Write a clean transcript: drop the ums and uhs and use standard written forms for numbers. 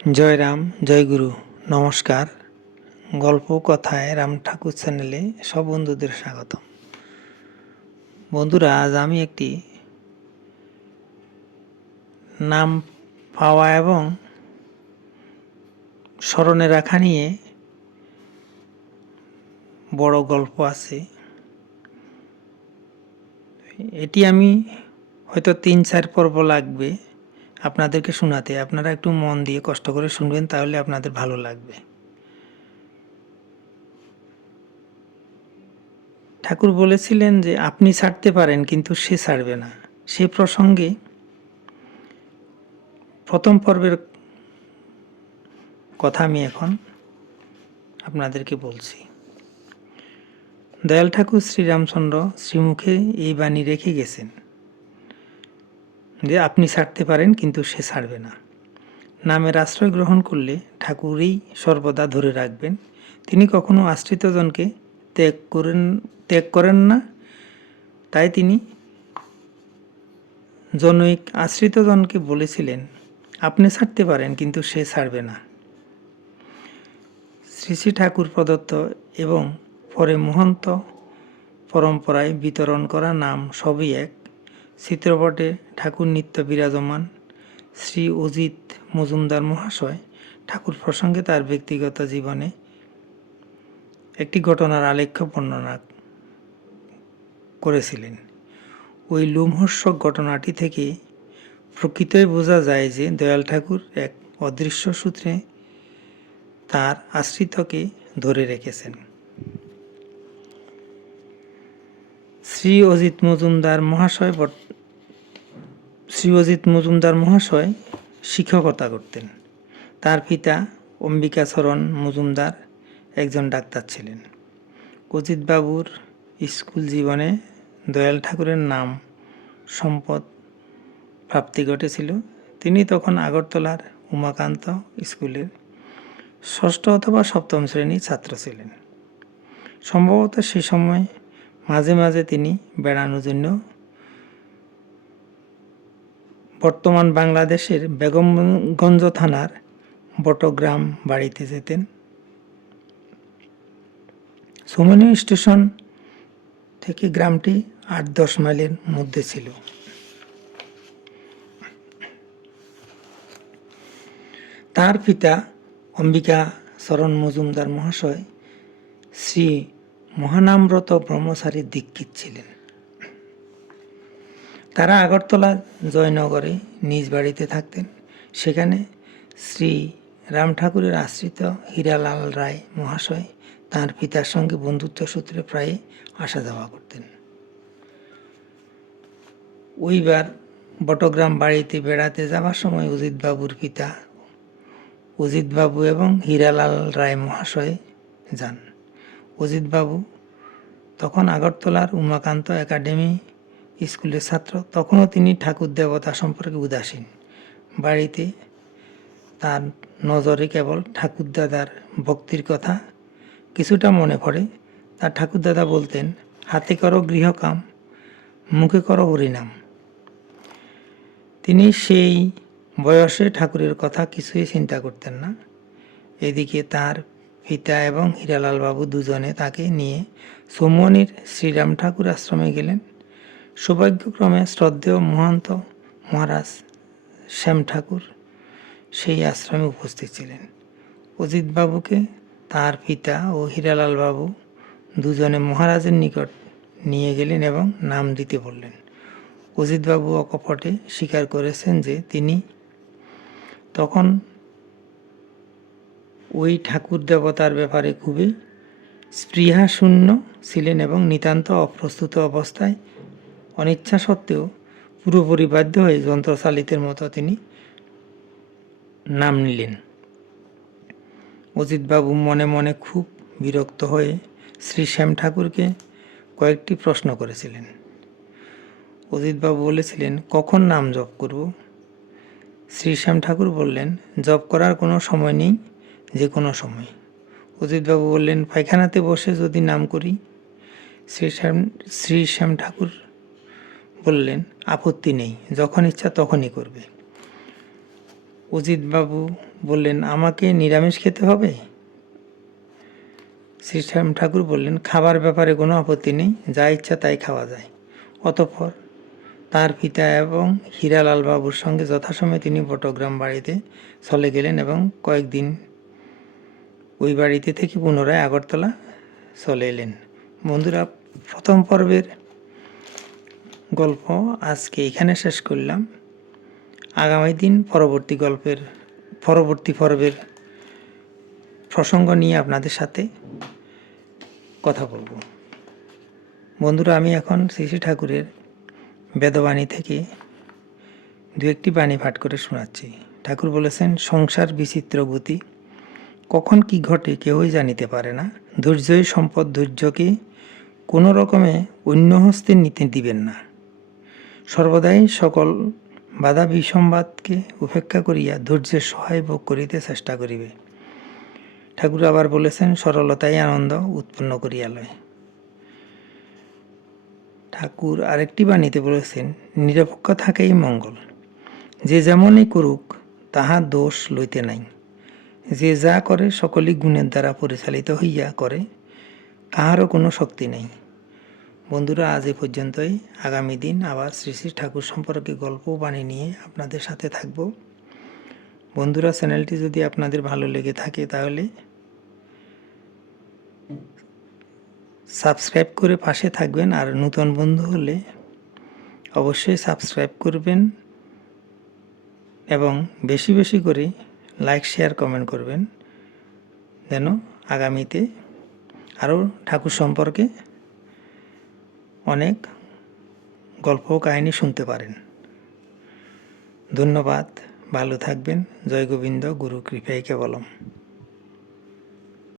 জয় রাম, জয় গুরু, নমস্কার। গল্প কথায় রাম ঠাকুর চ্যানেলে সব বন্ধুদের স্বাগতম। বন্ধুরা, আজ আমি একটি নাম পাওয়া এবং স্মরণে রাখা নিয়ে বড় গল্প আছে। এটি আমি হয়তো 3-4 পর্ব লাগবে আপনাদেরকে শোনাতে। আপনারা একটু মন দিয়ে কষ্ট করে শুনবেন, তাহলে আপনাদের ভালো লাগবে। ঠাকুর বলেছিলেন যে আপনি ছাড়তে পারেন, কিন্তু সে ছাড়বে না। সে প্রসঙ্গে প্রথম পর্বের কথা আমি এখন আপনাদেরকে বলছি। দয়াল ঠাকুর শ্রীরামচন্দ্র শ্রীমুখে এই বাণী রেখে গেছেন যে আপনি ছাড়তে পারেন, কিন্তু সে ছাড়বে না। নামের আশ্রয় গ্রহণ করলে ঠাকুরই সর্বদা ধরে রাখবেন। তিনি কখনো আশ্রিতজনকে ত্যাগ করেন না। তাই তিনি জনৈক আশ্রিতজনকে বলেছিলেন, আপনি ছাড়তে পারেন, কিন্তু সে ছাড়বে না। শ্রী শ্রী ঠাকুর প্রদত্ত এবং পরে মহন্ত পরম্পরায় বিতরণ করা নাম সবই এক। চিত্রপটে ঠাকুর নিত্য বিরাজমান। শ্রী অজিত মজুমদার মহাশয় ঠাকুর প্রসঙ্গে তার ব্যক্তিগত জীবনে একটি ঘটনার আলেখ্য বর্ণনা করেছিলেন। ওই লোমহর্ষক ঘটনাটি থেকে প্রকৃতই বোঝা যায় যে দয়াল ঠাকুর এক অদৃশ্য সূত্রে তার আশ্রিতকে ধরে রেখেছেন। শ্রী অজিত মজুমদার মহাশয় শিক্ষকতা করতেন। তার পিতা অম্বিকাচরণ মজুমদার একজন ডাক্তার ছিলেন। অজিতবাবুর স্কুল জীবনে দয়াল ঠাকুরের নাম সম্পদ প্রাপ্তি ঘটেছিল। তিনি তখন আগরতলার উমাকান্ত স্কুলের 6ষ্ঠ অথবা 7ম শ্রেণীর ছাত্র ছিলেন। সম্ভবত সে সময় মাঝে মাঝে তিনি বেড়ানোর জন্য বর্তমান বাংলাদেশের বেগমগঞ্জ থানার বটগ্রাম বাড়িতে যেতেন। সোমনী স্টেশন থেকে গ্রামটি 8-10 মাইলের মধ্যে ছিল। তার পিতা অম্বিকাচরণ মজুমদার মহাশয় শ্রী মহানামব্রত ব্রহ্মচারী দীক্ষিত ছিলেন। তারা আগরতলা জয়নগরে নিজ বাড়িতে থাকতেন। সেখানে শ্রী রাম ঠাকুরের আশ্রিত হীরালাল রায় মহাশয় তাঁর পিতার সঙ্গে বন্ধুত্ব সূত্রে প্রায় আসা যাওয়া করতেন। ওইবার বটগ্রাম বাড়িতে বেড়াতে যাওয়ার সময় অজিতবাবুর পিতা অজিতবাবু এবং হীরালাল রায় মহাশয় যান। অজিতবাবু তখন আগরতলার উমাকান্ত একাডেমি স্কুলের ছাত্র। তখনও তিনি ঠাকুর দেবতা সম্পর্কে উদাসীন। বাড়িতে তার নজরে কেবল ঠাকুরদাদার ভক্তির কথা কিছুটা মনে পড়ে। তার ঠাকুরদাদা বলতেন, হাতে করো গৃহকাম, মুখে করো হরিনাম। তিনি সেই বয়সে ঠাকুরের কথা কিছুই চিন্তা করতেন না। এদিকে তার পিতা এবং হীরালাল বাবু দুজনে তাকে নিয়ে সোমনির শ্রীরাম ঠাকুর আশ্রমে গেলেন। সৌভাগ্যক্রমে শ্রদ্ধেয় মহন্ত মহারাজ শ্যাম ঠাকুর সেই আশ্রমে উপস্থিত ছিলেন। অজিতবাবুকে তার পিতা ও হীরালাল বাবু দুজনে মহারাজের নিকট নিয়ে গেলেন এবং নাম দিতে বললেন। অজিতবাবু অকপটে স্বীকার করেছেন যে তিনি তখন ওই ঠাকুর দেবতার ব্যাপারে খুবই স্পৃহাশূন্য ছিলেন এবং নিতান্ত অপ্রস্তুত অবস্থায় অনিচ্ছা সত্ত্বেও পুরোপুরি বাধ্য হয়ে যন্ত্রচালিতের মতো তিনি নাম নিলেন। অজিতবাবু মনে মনে খুব বিরক্ত হয়ে শ্রী শ্যাম ঠাকুরকে কয়েকটি প্রশ্ন করেছিলেন। অজিতবাবু বলেছিলেন, কখন নাম জপ করব? শ্রী শ্যাম ঠাকুর বললেন, জপ করার কোনো সময় নেই, যে কোনো সময়। অজিতবাবু বললেন, পায়খানাতে বসে যদি নাম করি? শ্রী শ্যাম ঠাকুর বললেন, আপত্তি নেই, যখন ইচ্ছা তখনই করবে। অজিতবাবু বললেন, আমাকে নিরামিষ খেতে হবে? শ্রীরাম ঠাকুর বললেন, খাবার ব্যাপারে কোনো আপত্তি নেই, যা ইচ্ছা তাই খাওয়া যায়। অতঃপর তার পিতা এবং হীরালাল বাবুর সঙ্গে যথাসময়ে তিনি বটগ্রাম বাড়িতে চলে গেলেন এবং কয়েকদিন ওই বাড়িতে থেকে পুনরায় আগরতলা চলে এলেন। বন্ধুরা, প্রথম পর্বের গল্প আজকে এখানে শেষ করলাম। আগামী দিন পরবর্তী পর্বের প্রসঙ্গ নিয়ে আপনাদের সাথে কথা বলবো। বন্ধুরা, আমি এখন শ্রী শ্রী ঠাকুরের বেদবাণী থেকে দু একটি বাণী পাঠ করে শোনাচ্ছি। ঠাকুর বলেছেন, সংসার বিচিত্র গতি, কখন কি ঘটে কেউই জানিতে পারে না। ধৈর্যই সম্পদ, ধৈর্যকে কোনো রকমে অন্য হস্তে নিতে দিবেন না। সর্বদাই সকল বাধা বিসম্বাদকে উপেক্ষা করিয়া ধৈর্যের সহায় ভোগ করিতে চেষ্টা করিবে। ঠাকুর আবার বলেছেন, সরলতাই আনন্দ উৎপন্ন করিয়া লয়। ঠাকুর আরেকটি বাণীতে বলেছেন, নিরপেক্ষ থাকাই মঙ্গল। যে যেমনই করুক তাহা দোষ লইতে নাই। যে যা করে সকলই গুণের দ্বারা পরিচালিত হইয়া করে, কাহারও কোনো শক্তি নেই। বন্ধুরা, আজ এ পর্যন্তই। আগামী দিন আবার শ্রী শ্রী ঠাকুর সম্পর্কে গল্প বাণী নিয়ে আপনাদের সাথে থাকব। বন্ধুরা, চ্যানেলটি যদি আপনাদের ভালো লেগে থাকে তাহলে সাবস্ক্রাইব করে পাশে থাকবেন, আর নতুন বন্ধু হলে অবশ্যই সাবস্ক্রাইব করবেন এবং বেশি বেশি করে লাইক, শেয়ার, কমেন্ট করবেন, যেন আগামীতে আরও ঠাকুর সম্পর্কে অনেক গল্প কাহিনী শুনতে পারেন। ধন্যবাদ, ভালো থাকবেন। জয় গোবিন্দ, গুরু কৃপায় কেবলম।